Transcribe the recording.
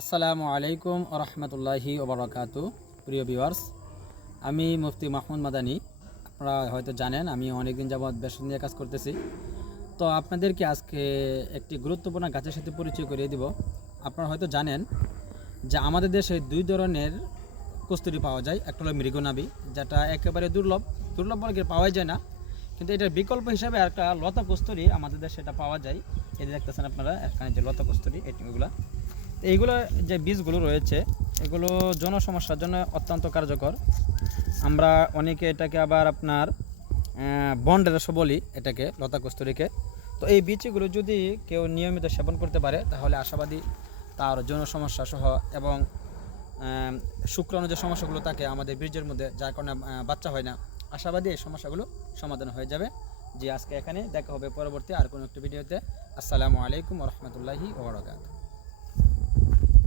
আসসালামু আলাইকুম রহমতুল্লাহি ওবরাকাতু প্রিয় ভিউয়ার্স আমি মুফতি মাহমুদ মাদানি। আপনারা হয়তো জানেন, আমি অনেকদিন যাবৎ বেসন নিয়ে কাজ করতেছি। তো আপনাদেরকে আজকে একটি গুরুত্বপূর্ণ গাছের সাথে পরিচয় করিয়ে দিব। আপনারা হয়তো জানেন যে আমাদের দেশে দুই ধরনের কস্তুরি পাওয়া যায়। একটা হলো মৃগনাবি যেটা একেবারে দুর্লভ। দুর্লভ বলে পাওয়া যায় না। কিন্তু এটার বিকল্প হিসাবে একটা লতা কস্তুরি আমাদের দেশে এটা পাওয়া যায়। এই দেখতেছেন আপনারা, এখানে যে লতা কস্তুরি এগুলা এইগুলো যে বীজগুলো রয়েছে, এগুলো জনসমস্যার জন্য অত্যন্ত কার্যকর। আমরা অনেকে এটাকে আবার আপনার বন্ডের রস বলি এটাকে লতা কস্তুরিকে তো এই বীজগুলো যদি কেউ নিয়মিত সেবন করতে পারে, তাহলে আশাবাদী তার যৌন সমস্যা সহ এবং শুক্রাণু যে সমস্যাগুলো থাকে আমাদের বীর্যের মধ্যে, যার কারণে বাচ্চা হয় না, আশাবাদী এই সমস্যাগুলো সমাধান হয়ে যাবে। যে আজকে এখানে দেখা হবে পরবর্তী আর কোনো একটি ভিডিওতে। আসসালামু আলাইকুম রহমতুল্লাহি ওবরাকাতুহু